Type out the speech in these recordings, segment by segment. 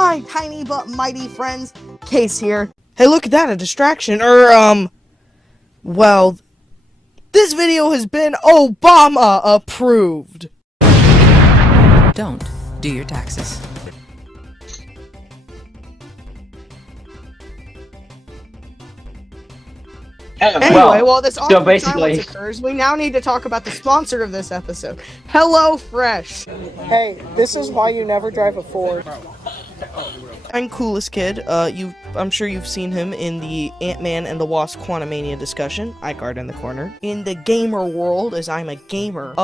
my tiny but mighty friends, Kase here. Hey, look at that, a distraction, well, this video has been Obama approved. Don't do your taxes. Anyway, while this awkward basically, silence occurs, we now need to talk about the sponsor of this episode, HelloFresh. Hey, this is why you never drive a Ford. I'm Coolest Kid. I'm sure you've seen him in the Ant-Man and the Wasp Quantumania discussion. I guard in the corner. In the gamer world, as I'm a gamer.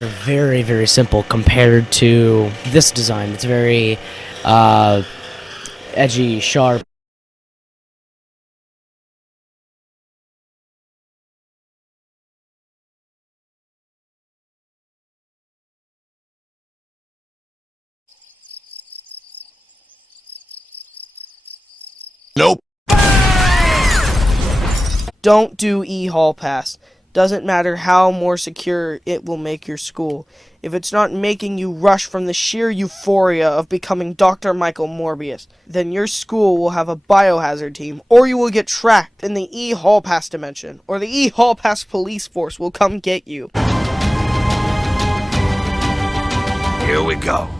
Very, very simple compared to this design. It's very edgy, sharp. Nope. Don't do e-hall pass. Doesn't matter how more secure it will make your school. If it's not making you rush from the sheer euphoria of becoming Dr. Michael Morbius, then your school will have a biohazard team, or you will get tracked in the e-hall pass dimension, or the e-hall pass police force will come get you. Here we go.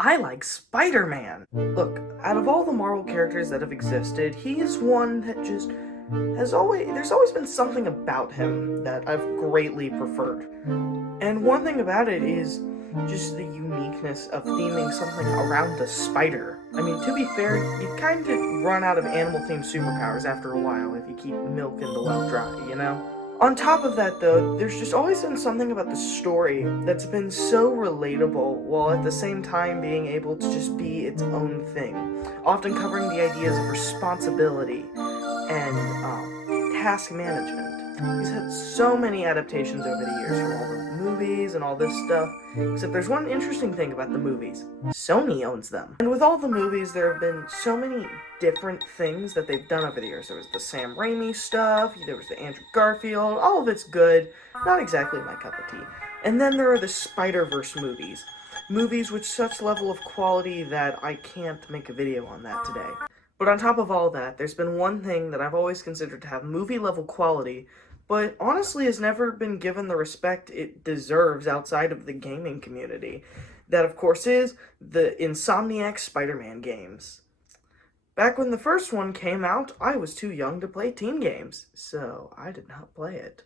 I like Spider-Man. Look, out of all the Marvel characters that have existed, he is one that just there's always been something about him that I've greatly preferred. And one thing about it is just the uniqueness of theming something around a spider. I mean, to be fair, you kind of run out of animal-themed superpowers after a while if you keep milking the well dry, you know? On top of that, though, there's just always been something about the story that's been so relatable, while at the same time being able to just be its own thing, often covering the ideas of responsibility and task management. He's had so many adaptations over the years from all the movies and all this stuff, except there's one interesting thing about the movies. Sony owns them. And with all the movies, there have been so many different things that they've done over the years. There was the Sam Raimi stuff, there was the Andrew Garfield, all of it's good, not exactly my cup of tea. And then there are the Spider-Verse movies. Movies with such level of quality that I can't make a video on that today. But on top of all that, there's been one thing that I've always considered to have movie-level quality, but honestly has never been given the respect it deserves outside of the gaming community. That, of course, is the Insomniac Spider-Man games. Back when the first one came out, I was too young to play teen games, so I did not play it.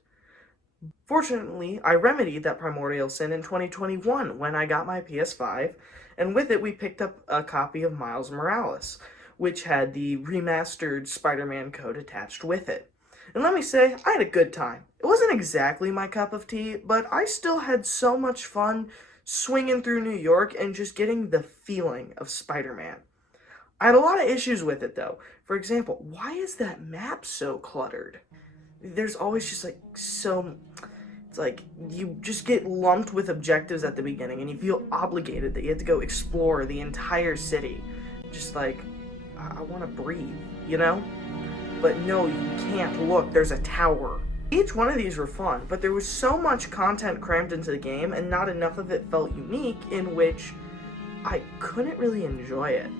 Fortunately, I remedied that primordial sin in 2021 when I got my PS5, and with it we picked up a copy of Miles Morales, which had the remastered Spider-Man code attached with it. And let me say, I had a good time. It wasn't exactly my cup of tea, but I still had so much fun swinging through New York and just getting the feeling of Spider-Man. I had a lot of issues with it, though. For example, why is that map so cluttered? There's always just, it's like, you just get lumped with objectives at the beginning, and you feel obligated that you have to go explore the entire city. Just like, I want to breathe, you know? But no, you can't. Look, there's a tower. Each one of these were fun, but there was so much content crammed into the game, and not enough of it felt unique, in which I couldn't really enjoy it.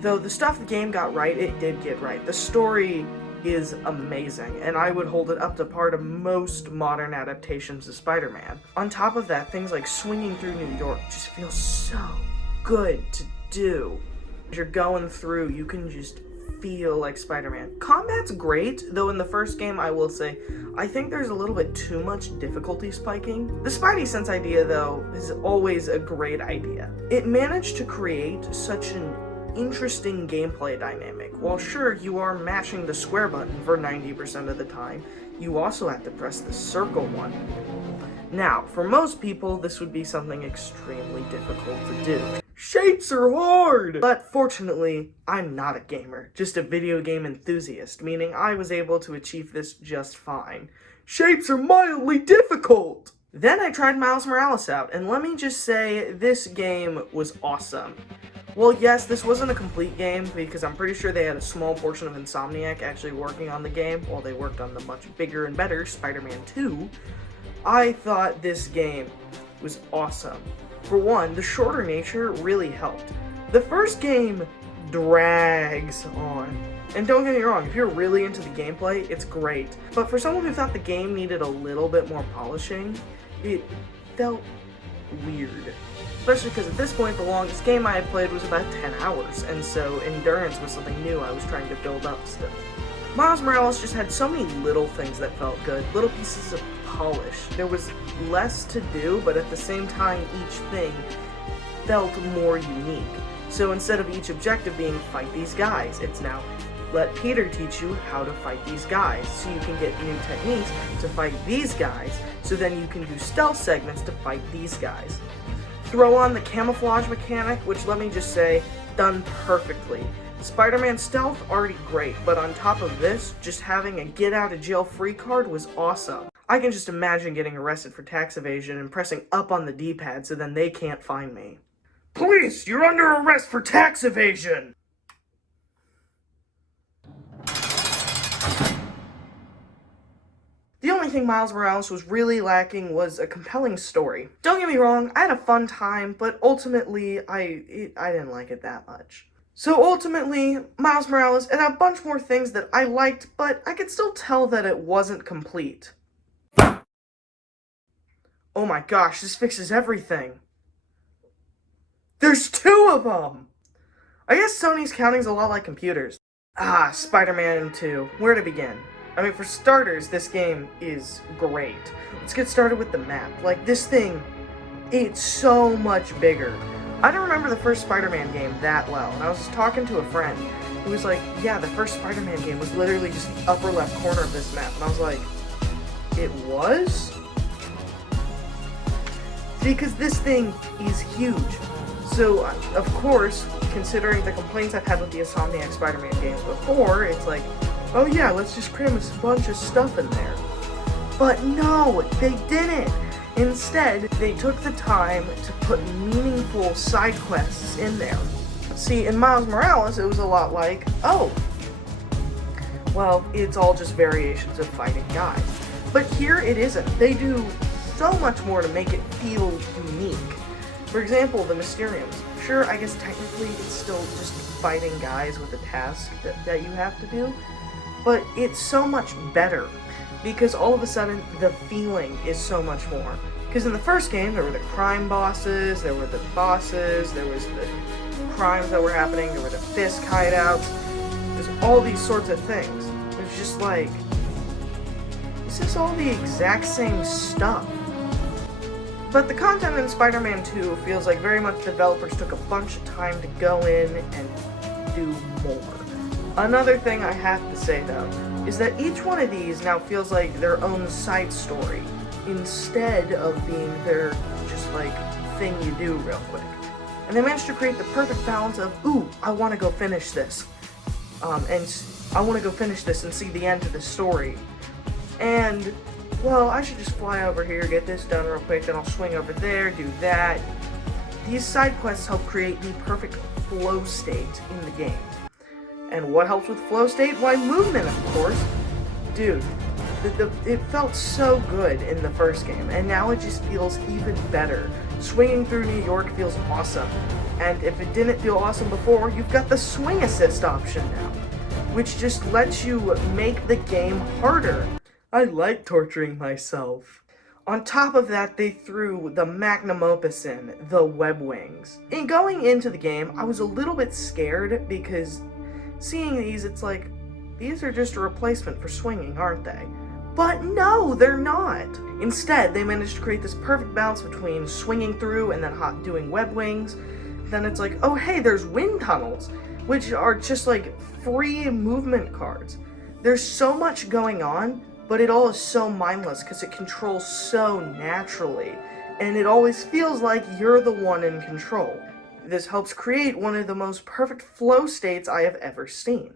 Though the stuff the game got right, it did get right. The story is amazing, and I would hold it up to par to most modern adaptations of Spider-Man. On top of that, things like swinging through New York just feel so good to do. As you're going through, you can just feel like Spider-Man. Combat's great, though in the first game, I will say, I think there's a little bit too much difficulty spiking. The Spidey Sense idea, though, is always a great idea. It managed to create such an interesting gameplay dynamic. While sure, you are mashing the square button for 90% of the time, you also have to press the circle one. Now, for most people, this would be something extremely difficult to do. Shapes are hard! But fortunately, I'm not a gamer, just a video game enthusiast, meaning I was able to achieve this just fine. Shapes are mildly difficult! Then I tried Miles Morales out, and let me just say, this game was awesome. Well, yes, this wasn't a complete game, because I'm pretty sure they had a small portion of Insomniac actually working on the game, while they worked on the much bigger and better Spider-Man 2. I thought this game was awesome. For one, the shorter nature really helped. The first game drags on. And don't get me wrong, if you're really into the gameplay, it's great. But for someone who thought the game needed a little bit more polishing, it felt weird. Especially because at this point, the longest game I had played was about 10 hours, and so endurance was something new I was trying to build up still. Miles Morales just had so many little things that felt good, little pieces of polish. There was less to do, but at the same time, each thing felt more unique. So instead of each objective being fight these guys, it's now let Peter teach you how to fight these guys, so you can get new techniques to fight these guys, so then you can do stealth segments to fight these guys. Throw on the camouflage mechanic, which let me just say, done perfectly. Spider-Man stealth, already great, but on top of this, just having a get out of jail free card was awesome. I can just imagine getting arrested for tax evasion and pressing up on the D-pad so then they can't find me. Police, you're under arrest for tax evasion! The only thing Miles Morales was really lacking was a compelling story. Don't get me wrong, I had a fun time, but ultimately, I didn't like it that much. So ultimately, Miles Morales had a bunch more things that I liked, but I could still tell that it wasn't complete. Oh my gosh, this fixes everything. There's 2 of them! I guess Sony's counting's a lot like computers. Spider-Man 2. Where to begin? I mean, for starters, this game is great. Let's get started with the map. Like, this thing, it's so much bigger. I don't remember the first Spider-Man game that well, and I was just talking to a friend who was like, yeah, the first Spider-Man game was literally just the upper left corner of this map, and I was like, it was? Because this thing is huge. So, of course, considering the complaints I've had with the Insomniac Spider-Man games before, it's like, oh yeah, let's just cram a bunch of stuff in there. But no, they didn't! Instead, they took the time to put meaningful side quests in there. See, in Miles Morales, it was a lot like, oh, well, it's all just variations of fighting guys. But here it isn't. They do so much more to make it feel unique. For example, the Mysteriums. Sure, I guess technically it's still just fighting guys with a task that you have to do, but it's so much better, because all of a sudden, the feeling is so much more. Because in the first game, there were the crime bosses, there were the bosses, there was the crimes that were happening, there were the fist hideouts, there's all these sorts of things. It's just like, this is all the exact same stuff. But the content in Spider-Man 2 feels like very much developers took a bunch of time to go in and do more. Another thing I have to say though, is that each one of these now feels like their own side story, instead of being their just like thing you do real quick. And they managed to create the perfect balance of, ooh, I want to go finish this. And I want to go finish this and see the end to the story. And, well, I should just fly over here, get this done real quick, then I'll swing over there, do that. These side quests help create the perfect flow state in the game. And what helps with flow state? Why, movement, of course. Dude, it felt so good in the first game, and now it just feels even better. Swinging through New York feels awesome. And if it didn't feel awesome before, you've got the swing assist option now, which just lets you make the game harder. I like torturing myself. On top of that, they threw the magnum opus in, the web wings. In going into the game, I was a little bit scared because seeing these, it's like, these are just a replacement for swinging, aren't they? But no, they're not. Instead, they managed to create this perfect balance between swinging through and then doing web wings. Then it's like, oh hey, there's wind tunnels, which are just like free movement cards. There's so much going on, but it all is so mindless because it controls so naturally, and it always feels like you're the one in control. This helps create one of the most perfect flow states I have ever seen.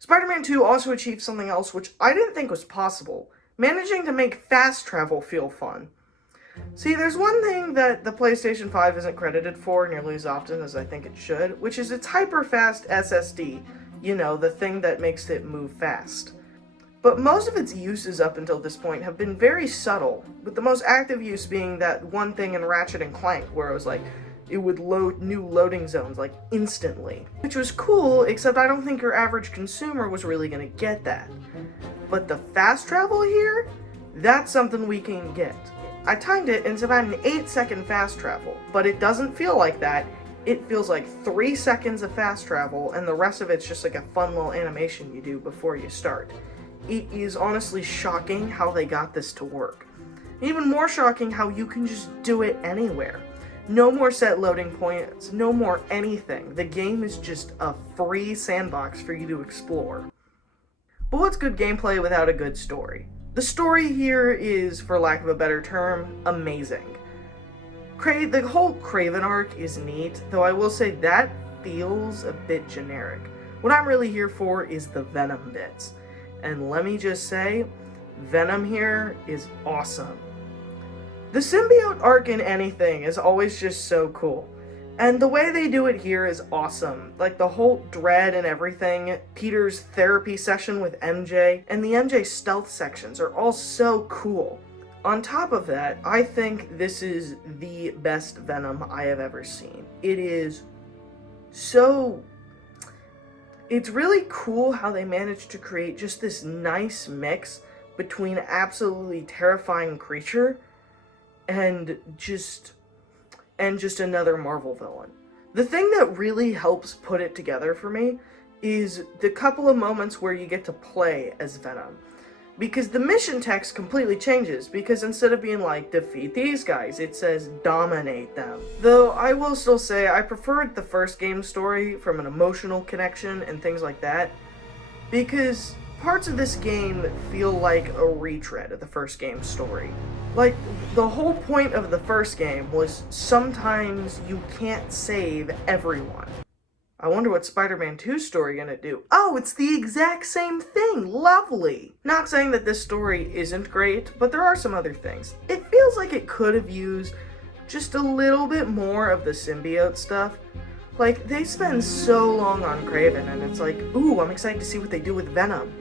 Spider-Man 2 also achieved something else which I didn't think was possible, managing to make fast travel feel fun. See, there's one thing that the PlayStation 5 isn't credited for nearly as often as I think it should, which is its hyper-fast SSD, you know, the thing that makes it move fast. But most of its uses up until this point have been very subtle, with the most active use being that one thing in Ratchet and Clank where it was like, it would load new loading zones like instantly. Which was cool, except I don't think your average consumer was really gonna get that. But the fast travel here, that's something we can get. I timed it and it's about an 8-second fast travel, but it doesn't feel like that. It feels like 3 seconds of fast travel and the rest of it's just like a fun little animation you do before you start. It is honestly shocking how they got this to work. Even more shocking how you can just do it anywhere. No more set loading points, no more anything. The game is just a free sandbox for you to explore. But what's good gameplay without a good story? The story here is, for lack of a better term, amazing. The whole Kraven arc is neat, though I will say that feels a bit generic. What I'm really here for is the Venom bits. And let me just say, Venom here is awesome. The symbiote arc in anything is always just so cool. And the way they do it here is awesome. Like the whole dread and everything, Peter's therapy session with MJ, and the MJ stealth sections are all so cool. On top of that, I think this is the best Venom I have ever seen. It is so... It's really cool how they managed to create just this nice mix between an absolutely terrifying creature and just another Marvel villain. The thing that really helps put it together for me is the couple of moments where you get to play as Venom. Because the mission text completely changes, because instead of being like, defeat these guys, it says, dominate them. Though I will still say, I preferred the first game story from an emotional connection and things like that, because parts of this game feel like a retread of the first game's story. Like, the whole point of the first game was sometimes you can't save everyone. I wonder what Spider-Man 2's story gonna do. Oh, it's the exact same thing! Lovely! Not saying that this story isn't great, but there are some other things. It feels like it could have used just a little bit more of the symbiote stuff. Like, they spend so long on Kraven, and it's like, ooh, I'm excited to see what they do with Venom.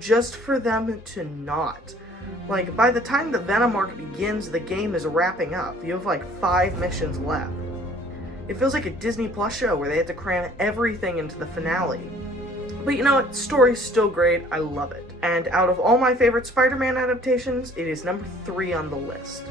Just for them to not. Like, by the time the Venom arc begins, the game is wrapping up. You have like 5 missions left. It feels like a Disney Plus show where they had to cram everything into the finale. But you know what? Story's still great. I love it. And out of all my favorite Spider-Man adaptations, it is number 3 on the list.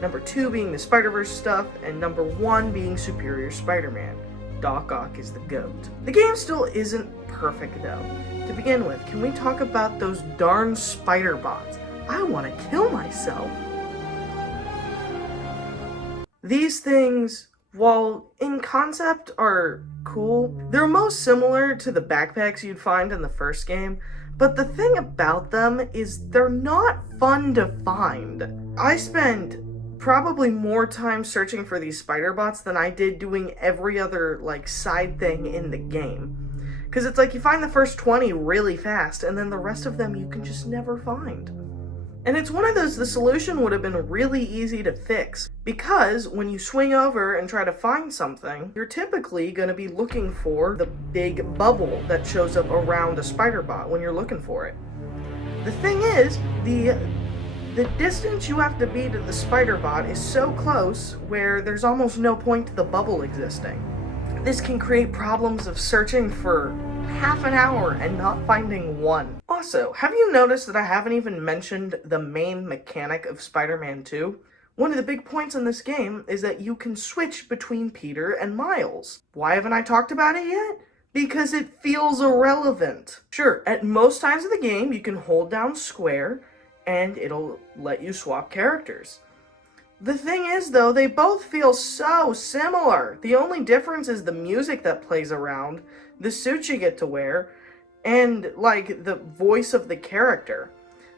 Number 2 being the Spider-Verse stuff, and number 1 being Superior Spider-Man. Doc Ock is the GOAT. The game still isn't perfect though. To begin with, can we talk about those darn SpiderBots? I want to kill myself. These things, while in concept are cool, they're most similar to the backpacks you'd find in the first game, but the thing about them is they're not fun to find. I spent probably more time searching for these SpiderBots than I did doing every other, like, side thing in the game. Because it's like you find the first 20 really fast, and then the rest of them you can just never find. And it's one of those the solution would have been really easy to fix, because when you swing over and try to find something, you're typically going to be looking for the big bubble that shows up around a SpiderBot when you're looking for it. The thing is, the The distance you have to be to the SpiderBot is so close where there's almost no point to the bubble existing. This can create problems of searching for half an hour and not finding one. Also, have you noticed that I haven't even mentioned the main mechanic of Spider-Man 2? One of the big points in this game is that you can switch between Peter and Miles. Why haven't I talked about it yet? Because it feels irrelevant. Sure, at most times of the game, you can hold down square and it'll let you swap characters. The thing is, though, they both feel so similar. The only difference is the music that plays around, the suit you get to wear, and, like, the voice of the character.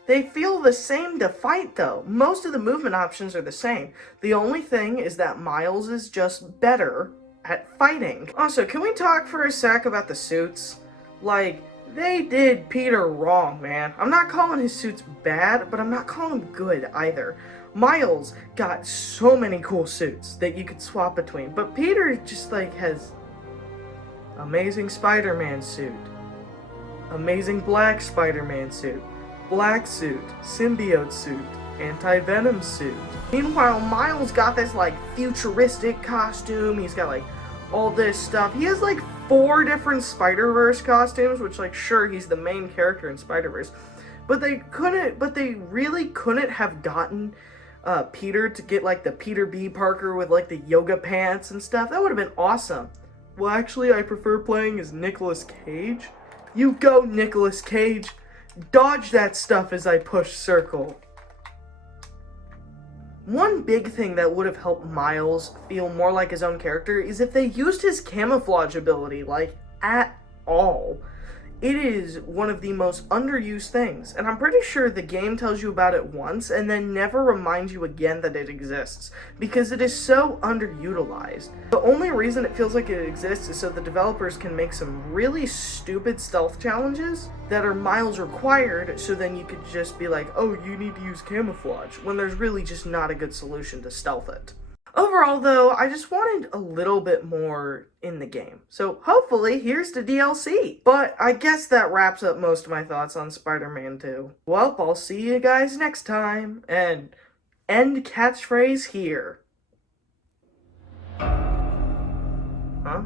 They feel the same to fight, though. Most of the movement options are the same. The only thing is that Miles is just better at fighting. Also, can we talk for a sec about the suits? Like, they did Peter wrong, man. I'm not calling his suits bad, but I'm not calling them good either. Miles got so many cool suits that you could swap between, but Peter just, like, has amazing Spider-Man suit, amazing black Spider-Man suit, black suit, symbiote suit, anti-venom suit. Meanwhile, Miles got this, like, futuristic costume. He's got, like, all this stuff. He has, like, 4 different Spider-Verse costumes, which, like, sure, he's the main character in Spider-Verse, but they really couldn't have gotten Peter to get, like, the Peter B. Parker with, like, the yoga pants and stuff. That would have been awesome. Well, actually, I prefer playing as Nicolas Cage. You go, Nicolas Cage. Dodge that stuff as I push circle. One big thing that would have helped Miles feel more like his own character is if they used his camouflage ability, like, at all. It is one of the most underused things, and I'm pretty sure the game tells you about it once and then never reminds you again that it exists, because it is so underutilized. The only reason it feels like it exists is so the developers can make some really stupid stealth challenges that are Miles required, so then you could just be like, oh, you need to use camouflage, when there's really just not a good solution to stealth it. Overall, though, I just wanted a little bit more in the game. So hopefully, here's the DLC. But I guess that wraps up most of my thoughts on Spider-Man 2. Well, I'll see you guys next time. And end catchphrase here. Huh?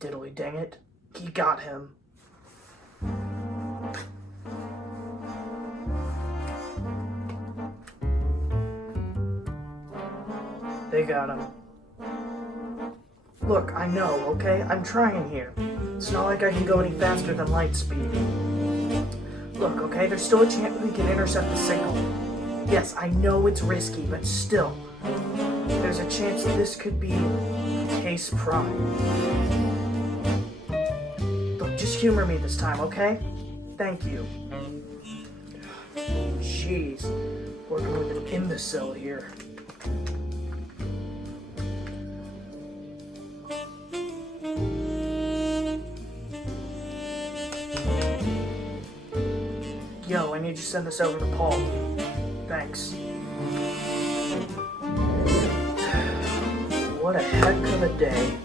Diddly dang it. He got him. They got him. Look, I know, okay? I'm trying here. It's not like I can go any faster than light speed. Look, okay? There's still a chance we can intercept the signal. Yes, I know it's risky, but still. There's a chance this could be Kase Prime. Look, just humor me this time, okay? Thank you. Jeez. Working with an imbecile here. Yo, I need you to send this over to Paul. Thanks. What a heck of a day.